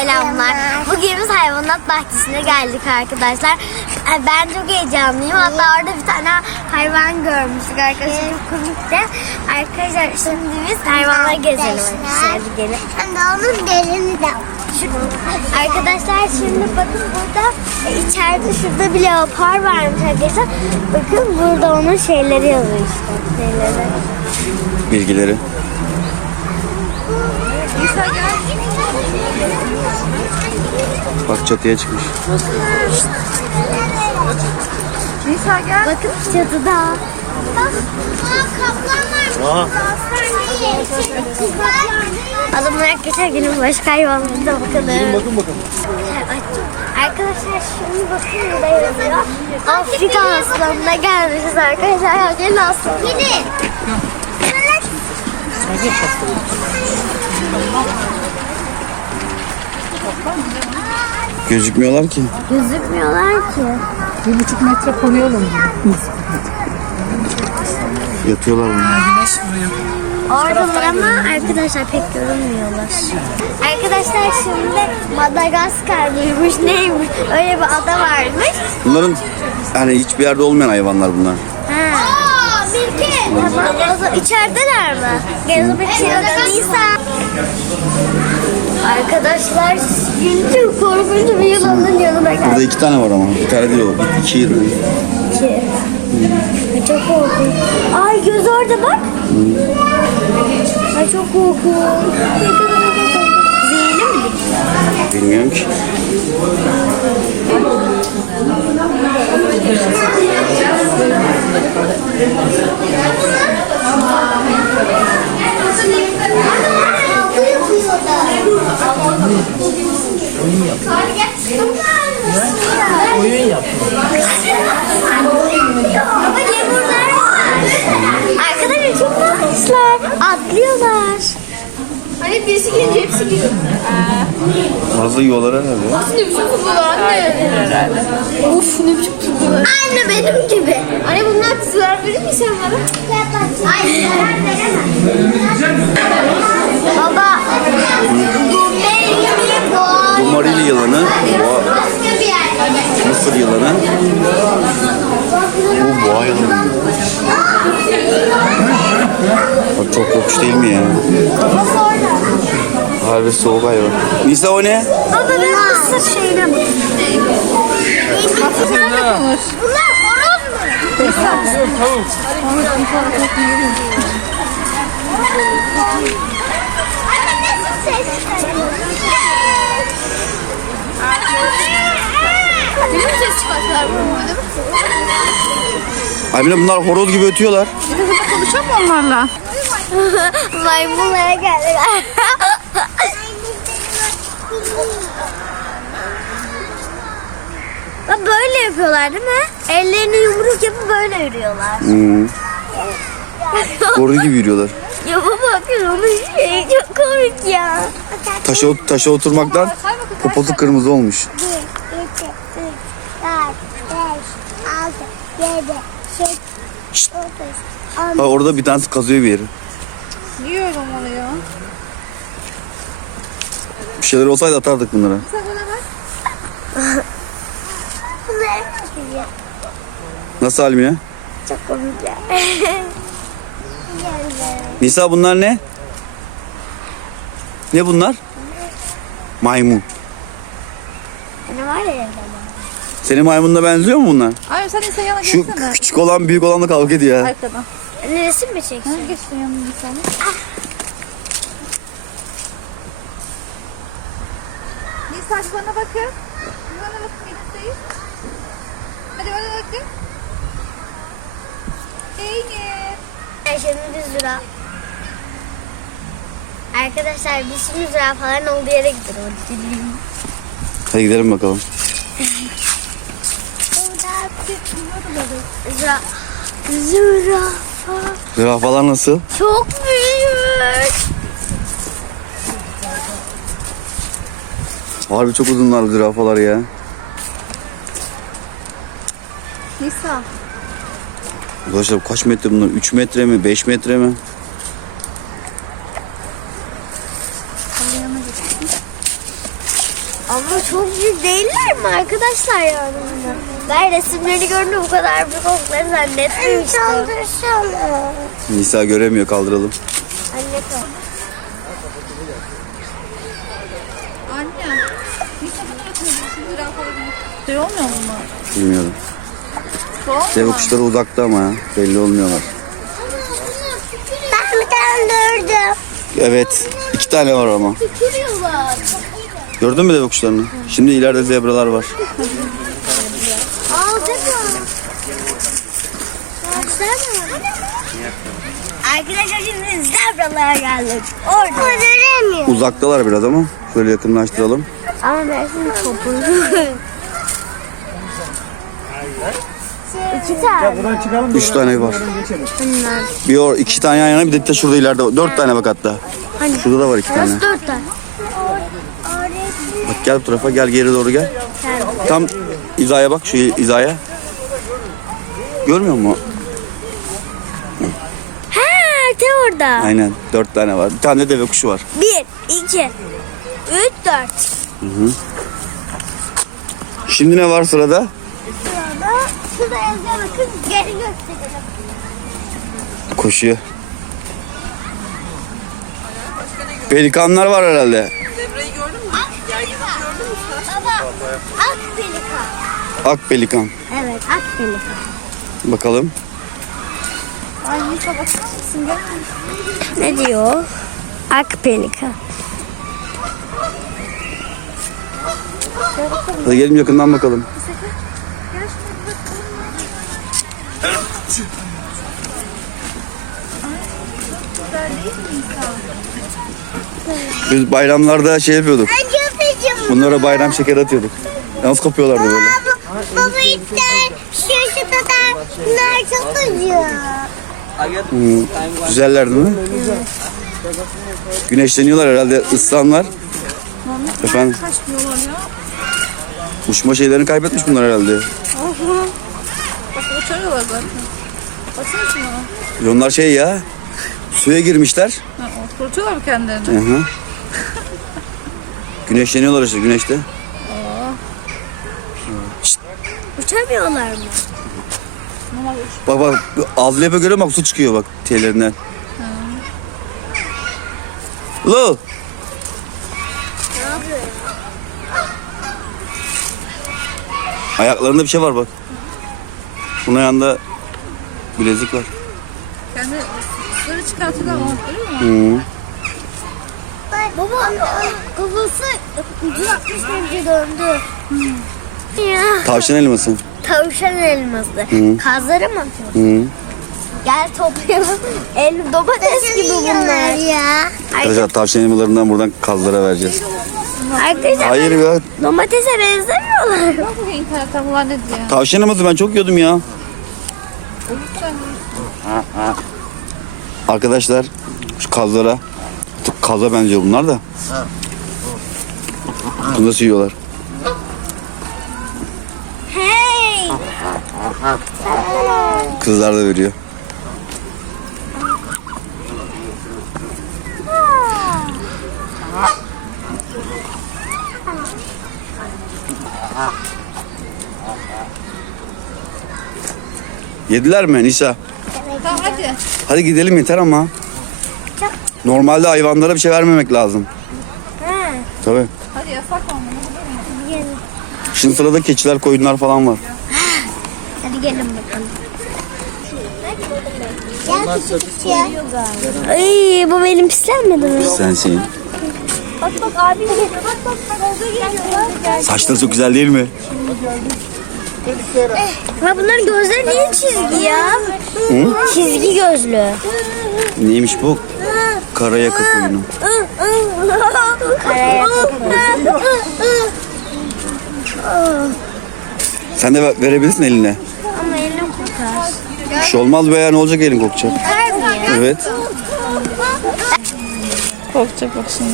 selamlar. Bugün biz hayvanat bahçesine geldik arkadaşlar. Ee, Ben çok heyecanlıyım. Hatta orada bir tane hayvan görmüştük arkadaşlar. Çok komikti. Arkadaşlar şimdi biz hayvanları gezelim. Hadi gelin. Hem de onun derini de. Arkadaşlar şimdi bakın burada e, içeride şurada bir leopar varmış arkadaşlar. Bakın burada onun şeyleri yazıyor işte. Şeyleri. bilgileri. Bak çatıya çıkmış. Nisa gel. Bakın çatıda. Bak, aa, kaplan var. Adamlar arkadaşlar günün başka hayvanlarına bakalım. Bakın bakalım. Arkadaşlar şimdi bakın burada yazıyor. Afrika aslanına gelmişiz arkadaşlar. Ya gelin aslan. Gidin. Gözükmüyorlar ki. Gözükmüyorlar ki. Bir buçuk metre koyuyorum. Yatıyorlar bunlar. Oradalar ama arkadaşlar pek görünmüyorlar. Arkadaşlar şimdi Madagaskar duymuş neymiş öyle bir ada varmış. Bunların hani hiçbir yerde olmayan hayvanlar bunlar. Ha. Tamam o zaman içerideler mi? Gezmek istiyorlar Nisa. Arkadaşlar çok korkunç bir yılanın yanına Burada geldik. iki tane var ama. Bir tane değil o. İki yeri. Ay, Çok korkunç. Ay göz orada bak. Ay çok korkunç. Zehirli mi? Bilmiyorum ki. Oyun Fazla yiyorlar herhalde. Ne biçim futbol anne? Of ne biçim futbol Anne benim gibi. Anne bunlar zarar verir mi insanlara? Ay zarar veremem. Baba bu benim boğaz. Dumarili yılanı, boğa, mısır yılanı. Bu boğa yılanı. Bak çok korkunç değil mi ya? Harbi soğuk hayvan. Nisa o ne? Baba ben mısır şeyine bak. Bunlar horoz mu? Anne nasıl ses çıkarıyor? Bizim ses çıkarttılar burada Amine bunlar horoz gibi ötüyorlar. Konuşuyor mu onlarla? Maymunlara geldik. Bak böyle yapıyorlar değil mi? Ellerini yumruk yapıp böyle yürüyorlar. Hmm. Horoz gibi yürüyorlar. Ya baba bakın onun şey çok komik ya. Taşa, taşa oturmaktan poposu kırmızı olmuş. 1, 2, 3, 4, 5, 6, 7, 8, 9, 10. Ha, orada bir tanesi kazıyor bir yeri. Yiyorum onu ya. Bir şeyler olsaydı atardık bunlara. Nasıl Almine? Çok komikler. Nisa bunlar ne? Ne bunlar? Maymun. Ne var ya evde? Senin maymununa benziyor mu bunlar? Ay sen ise yana Şu geçsene. küçük olan büyük olanla kavga ediyor ha. Arkadan. Ne resim mi çeksin? Ha, geç şu yanına sen. Şu bana bakın. Bana bakın Melisa'yı. Hadi bana bakın. Zeynep. Şimdi biz züra. Arkadaşlar biz şimdi zürafaların olduğu yere gidiyoruz. Hadi gidelim bakalım. Züra. Zürafa. Zürafalar nasıl? Çok büyük. Harbi çok uzunlar bu zürafalar ya. Nisa. Arkadaşlar kaç metre bunlar? 3 metre mi? 5 metre mi? Ama çok büyük değiller mi arkadaşlar yani? Ben resimleri gördüm bu kadar büyük olduklarını zannetmemiştim. Kaldırsana. Nisa göremiyor kaldıralım. Anne kal. Anne. Nisa bunu atabilirsin. Zürafa olabilir. Şey olmuyor mu bunlar? Bilmiyorum. Soğuk Deve kuşları uzakta ama ya. Belli olmuyorlar. Ben bir tane gördüm. Evet. iki tane var ama. Tükürüyorlar. Gördün mü deve kuşlarını? Şimdi ileride zebralar var. Aa zebra. Baksana. Arkadaşlar şimdi zebralara geldik. Orada. Göremiyorum. Uzaktalar biraz ama. Şöyle yakınlaştıralım. Ama ben şimdi topuğum. İki tane. Buradan çıkalım. Üç tane var. Bunlar. Bir or, iki tane yan yana bir de şurada ileride. var. Dört tane bak hatta. Hani? Şurada da var iki tane. Nasıl dört tane? Bak gel bu tarafa gel geri doğru gel. Tam hizaya bak şu hizaya. Görmüyor musun? Ha, te orada. Aynen dört tane var. Bir tane de deve kuşu var. Bir, iki, üç, dört. Şimdi ne var sırada? Şurada yazıyor bakın geri gösterelim. Koşuyor. Pelikanlar var herhalde. Baba, ak pelikan. Ak pelikan. Evet, ak pelikan. Bakalım. Ay Nisa bakar mısın? Ne diyor? Ak pelikan. Hadi gelin yakından bakalım. Biz bayramlarda şey yapıyorduk. Bunlara bayram şekeri atıyorduk. Nasıl kapıyorlardı böyle? Baba işte şu şu kadar bunlar çok. Hmm, güzeller değil mi? Güneşleniyorlar herhalde ıslanlar. Efendim uçma şeylerini kaybetmiş bunlar herhalde. Bak uçarıyorlar zaten. Baksana şuna. Onlar şey ya suya girmişler. Ha, kurutuyorlar mı kendilerini? Hı hı. Güneşleniyorlar işte güneşte. Uçamıyorlar mı? Bak bak ağzı musun? bak su çıkıyor bak tellerinden. Lo. Ayaklarında bir şey var bak. Bunun ayağında bilezik var. Kendi suları çıkartıyorlar ama görüyor musun? Hı. Baba kafası 360 derece döndü. Ya. Tavşan elması. Tavşan elması. Hı. Kazları mı atıyorsun? Hı. Gel toplayalım. El domates gibi bunlar. Ya. Arkadaşlar tavşan elmalarından buradan kazlara vereceğiz. Arkadaşlar Hayır ya. domatese benzemiyorlar. Bak bakayım internetten bunlar ne diyor. Tavşan elması ben çok yiyordum ya. Arkadaşlar şu kazlara kaza benziyor bunlar da. Bunu nasıl yiyorlar? Kızlar da veriyor. Yediler mi Nisa? Tamam hadi. Hadi gidelim yeter ama. Normalde hayvanlara bir şey vermemek lazım. Ha. Tabii. Hadi yasak ama. Şimdi sırada keçiler, koyunlar falan var. Hadi gelin bakalım. Ay bu benim pislenmedi mi? Sensin. Bak bak abi geliyor. Bak bak bak orada geliyor. Saçları çok güzel değil mi? Ha bunların gözleri niye çizgi ya? Çizgi gözlü. Neymiş bu? Kara yaka koyunu. Karaya Sen de ver- verebilirsin eline. Ama elim kokar. Bir şey olmaz be ya ne olacak elin kokacak. Evet. Korkacak bak şimdi.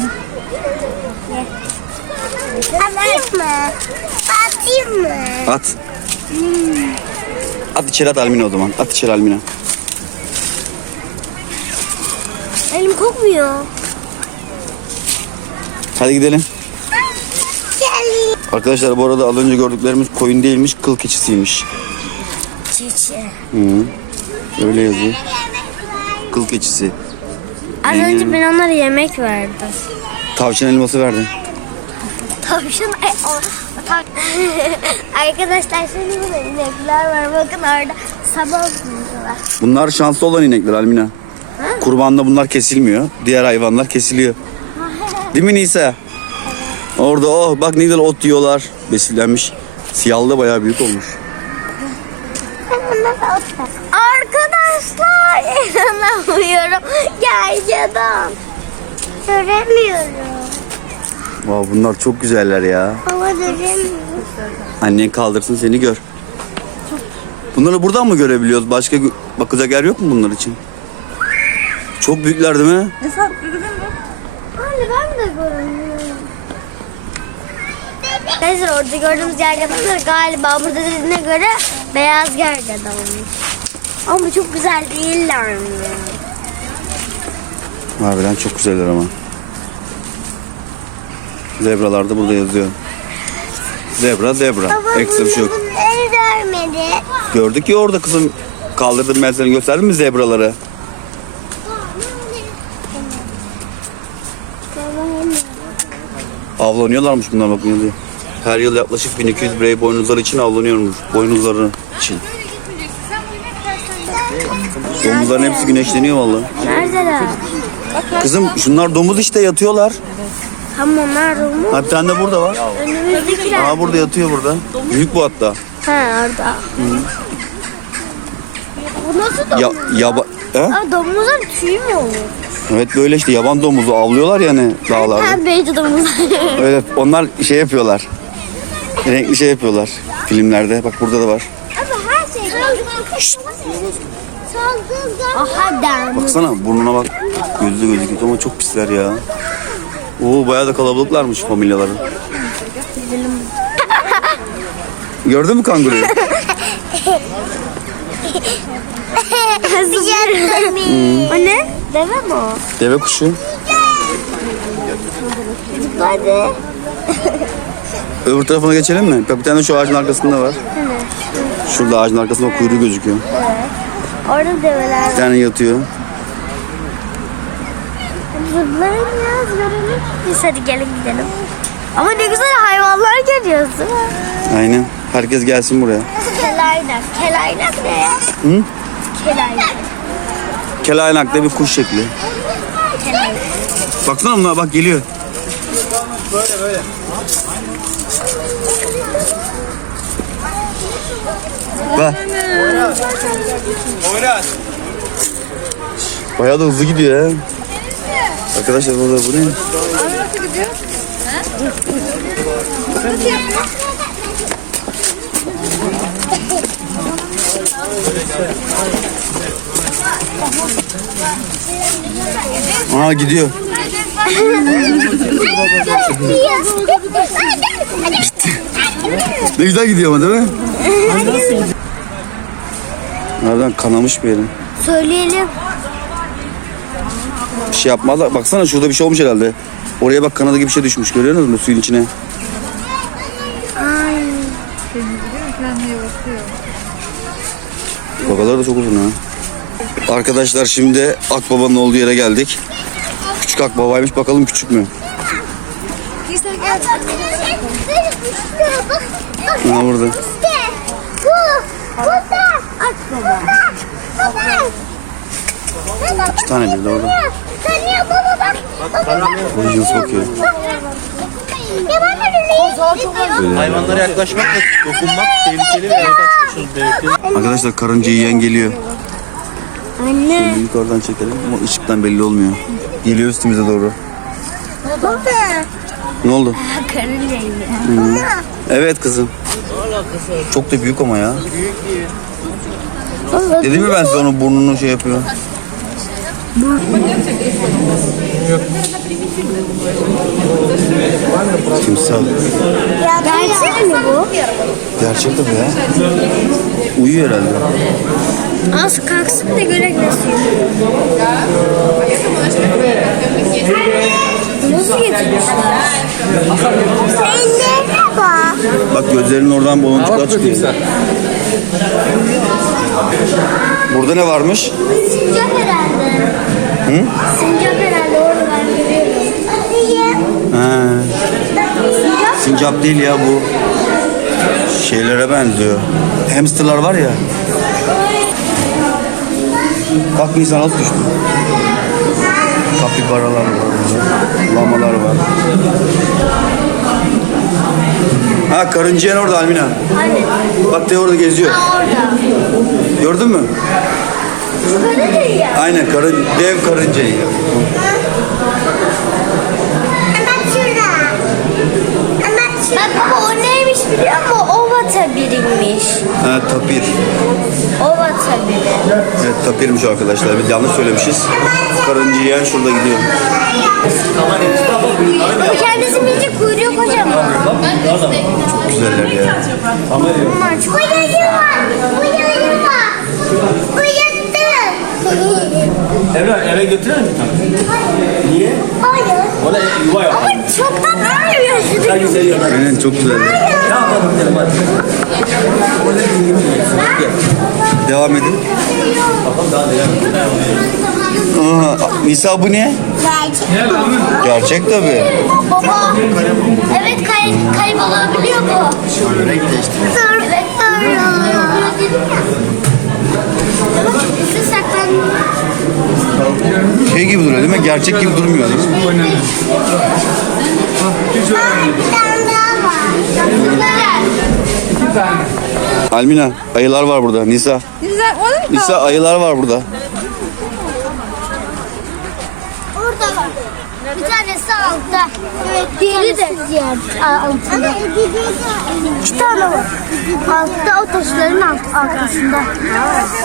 Atayım mı? Atayım mı? At. At içeri at Almina o zaman. At içeri Almina. Elim kokmuyor. Hadi gidelim. Arkadaşlar bu arada az önce gördüklerimiz koyun değilmiş, kıl keçisiymiş. Çiçi. Hı. Öyle yazıyor. Kıl keçisi. Az önce ben onlara yemek verdim. Tavşan elması verdim. Tavşan ay, tak- Arkadaşlar şimdi burada inekler var. Bakın orada sabah olsunlar. Bunlar şanslı olan inekler Almina. Kurbanda bunlar kesilmiyor. Diğer hayvanlar kesiliyor. Değil mi Nisa? Orada oh bak ne güzel ot yiyorlar. Besillenmiş. Siyahlı da bayağı büyük olmuş. Arkadaşlar inanamıyorum. Gergedan. Göremiyorum. Wow, bunlar çok güzeller ya. Baba göremiyorum. Annen kaldırsın seni gör. Bunları buradan mı görebiliyoruz? Başka bakacak yer yok mu bunlar için? Çok büyükler değil mi? Esat yürüdün mü? Anne ben de göremiyorum. Neyse orada gördüğümüz gergedanlar galiba burada dediğine göre beyaz gergedanmış. Ama çok güzel değiller mi? Harbiden çok güzeller ama. Zebralar da burada yazıyor. Zebra zebra. Ekstra bir şey yok. görmedi. Gördük ya orada kızım. Kaldırdım ben seni gösterdim mi zebraları? Avlanıyorlarmış bunlar bakın yazıyor. Her yıl yaklaşık 1200 birey boynuzları için avlanıyormuş. Boynuzları için. Domuzların hepsi güneşleniyor vallahi. Neredeler? Kızım şunlar domuz işte yatıyorlar. Tam onlar mı? Ha bir tane de burada var. Önümüzdekiler. Aa burada yatıyor burada. Büyük bu hatta. Ha orada. Bu nasıl domuz? Ya, yaba, he? Aa, domuzun tüyü mü olur? Evet böyle işte yaban domuzu avlıyorlar yani dağlarda. Pembeydi domuz. Öyle onlar şey yapıyorlar. Renkli şey yapıyorlar filmlerde. Bak burada da var. Ama her şey Aha dermiş. Baksana burnuna bak. Gözü gözüküyor ama çok pisler ya. Oo bayağı da kalabalıklarmış familyaları. Gördün mü kanguruyu? o ne? Deve mi o? Deve kuşu. Hadi. Öbür tarafına geçelim mi? Bak bir tane şu ağacın arkasında var. Şurada ağacın arkasında kuyruğu gözüküyor. Orada develer Bir tane yatıyor. Görelim. Biz hadi gelin gidelim. Ama ne güzel hayvanlar görüyoruz değil mi? Aynen. Herkes gelsin buraya. Kelaynak. Kelaynak ne ya? Hı? Kelaynak. Kelaynak'ta bir kuş şekli. Kelaynak. Baksana bunlar bak geliyor. Bak. Bayağı da hızlı gidiyor ya. Arkadaşlar burada bu ne? Nasıl gidiyor? Aa gidiyor. Ne güzel gidiyor ama değil mi? Nereden kanamış bir yerin. Söyleyelim. Şey yapmazlar. Baksana şurada bir şey olmuş herhalde. Oraya bak kanadı gibi bir şey düşmüş. Görüyor musunuz suyun içine? Ay. Babalar da çok uzun ha. Arkadaşlar şimdi Akbaba'nın olduğu yere geldik. Küçük Akbaba'ymış. Bakalım küçük mü? Ha burada. İki tane bir de orada. Baba bak. Bak. Yunus bakıyor. Ya ben de öyleyim. Böyle. Hayvanlara yaklaşmak ve dokunmak tehlikeli ve. Arkadaşlar karınca yiyen geliyor. Anne. Şimdi yukarıdan çekelim ama ışıktan belli olmuyor. Geliyor üstümüze doğru. Baba. Ne oldu? Karınca yiyor. Evet kızım. Çok da büyük ama ya. Dedim mi ben size onun burnunu şey yapıyor. Timsah. Gerçek mi bu? Gerçek tabii ya. Uyuyor herhalde. Az kalksın da görek nasıl Nasıl getirmişler? Ellerine bak. Bak gözlerinin oradan baloncuklar çıkıyor. Burada ne varmış? Sincap. Hı? Sincap herhalde orada ben görüyorum. Ha, Sincap sincap değil ya bu. Şeylere benziyor. Hamsterlar var ya. Bak insan alt düştü. Kapibaralar var. Lamalar var. Ha karıncayan orada Almina. Hani? Bak de orada geziyor. Orada. Gördün mü? Aynen karın, dev. Hemen şurada. Hemen şurada. Bak baba o neymiş biliyor musun? Ova tabiriymiş. Ha tapir. Ova tabiri. Evet tapirmiş arkadaşlar. Biz yanlış söylemişiz. Karınca yiyen şurada gidiyor. Baba kendisi minicik kuyruğu kocaman. Çok güzeller ya. Bunlar çok... Kuyruğu var. Kuyruğu var. Kuyruğu. Emre eve götürelim mi? Niye? Hayır. O da yuva yok. Ama çok tatlı duruyor. Sen güzel yana. Aynen çok güzeller. Ne yapalım gidelim hadi. Devam edin. Bakalım daha neler. Aha, Nisa bu ne? Gerçek tabii. Baba. Evet kay kaybolabiliyor bu. Renk değişti. Dur. Evet dur. Şey gibi duruyor değil mi? Gerçek gibi durmuyor değil mi? Almina ayılar var burada. Nisa. Güzel. O da mı Nisa ayılar var burada. Orada var. Bir tanesi altta. Evet, diğeri de altında. İki tane var. Altta o taşların alt, arkasında.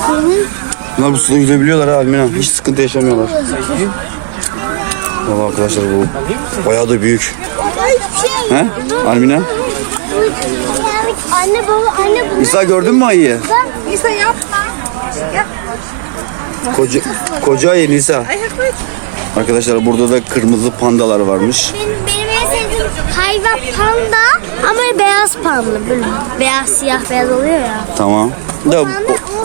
Senin Bunlar bu suda yüzebiliyorlar ha Almina. Hiç sıkıntı yaşamıyorlar. Valla arkadaşlar bu bayağı da büyük. He? Almina? Anne baba anne bunu Nisa gördün mü ayıyı? Nisa yapma. Yap. Koca, koca ayı Nisa. Arkadaşlar burada da kırmızı pandalar varmış. benim, benim en sevdiğim hayvan panda ama beyaz panda böyle beyaz siyah beyaz oluyor ya. Tamam. Da, o-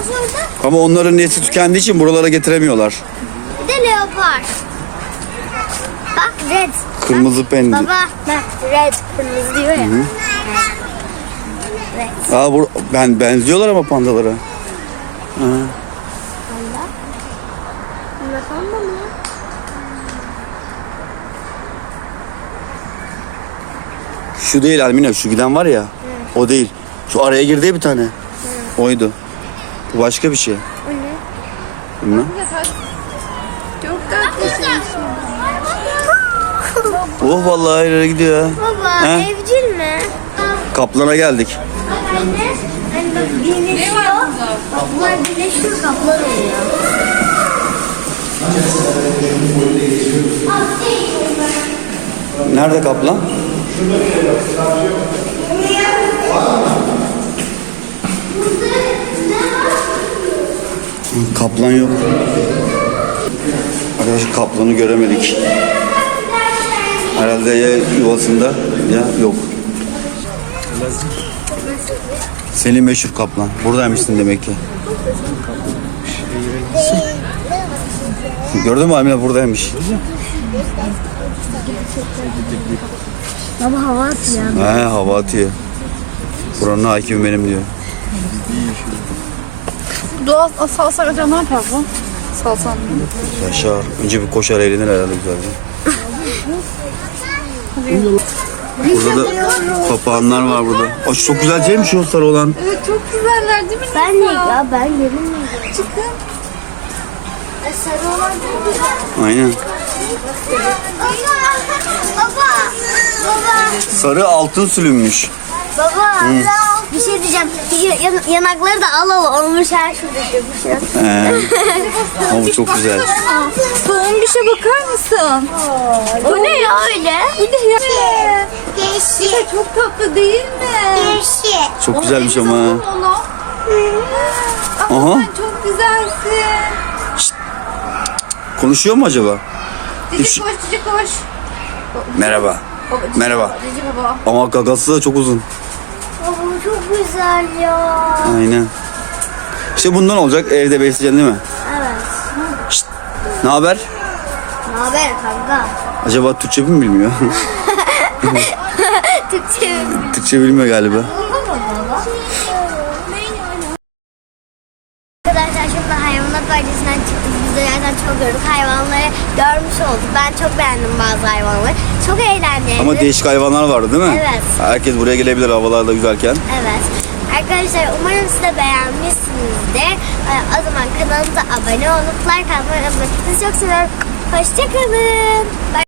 sonra ama onların nesli tükendiği için buralara getiremiyorlar. bir de leopar. Bak red. Kırmızı pendi. Baba bak red kırmızı diyor ya. Red. Aa, bu, ben benziyorlar ama pandalara. Bunda panda mı? Şu değil Almina, şu giden var ya. O değil. Şu araya girdi bir tane. Oydu. Bu başka bir şey. O ne? Bilmem. Çok tatlısın. Oh vallahi her yere gidiyor ha. Baba He? evcil mi? Kaplana geldik. Anne, hani bak birleşiyor. Bunlar birleşiyor kaplar oluyor. Nerede kaplan? Kaplan yok. Arkadaşlar kaplanı göremedik. Herhalde ya yuvasında ya yok. Senin meşhur kaplan. Buradaymışsın demek ki. Gördün mü Amine buradaymış. Baba hava atıyor. He hava atıyor. Buranın hakimi benim diyor. Doğal salsak acaba ne yapar bu? Salsam. Yaşar. Önce bir koşar eğlenir herhalde güzelce. Burada da papağanlar var burada. Aa, şu çok güzel şeymiş o sarı olan. Evet çok güzeller değil mi? Ben de ya ben yerim Çıkın. E, Sarı olan çok güzel. Aynen. Baba. Baba. Sarı altın sülünmüş. Baba. Bir şey diyeceğim. Ya- yan- yanakları da al al olmuş her şurada bir şey. He. Ama çok güzel. Şey bakar mısın? O ne ya öyle? Bir de ya. Yeşil. Çok tatlı değil mi? Yeşil. Çok güzelmiş ama. Ama Aha. sen çok güzelsin. Konuşuyor mu acaba? Cici koş cici koş. Merhaba. Merhaba. Cici baba. Ama gagası da çok uzun. Çok güzel ya. Aynen. İşte bundan olacak evde besleyeceksin değil mi? Evet. Ne haber? Ne haber kanka? Acaba Türkçe mi bilmiyor? Türkçe Türkçe bilmiyor galiba. Arkadaşlar şimdi hayvanat bahçesinden çıktık. Biz de zaten çok gördük. Hayvanları görmüş olduk. Ben çok beğendim bazı hayvanları. Çok eğlenceli. Ama değişik hayvanlar vardı değil mi? Evet. Herkes buraya gelebilir havalar da güzelken. Evet. Arkadaşlar umarım siz de beğenmişsinizdir. Ee, O zaman kanalımıza abone olup like atmayı unutmayın. Sizi çok seviyorum. Hoşçakalın. Bye.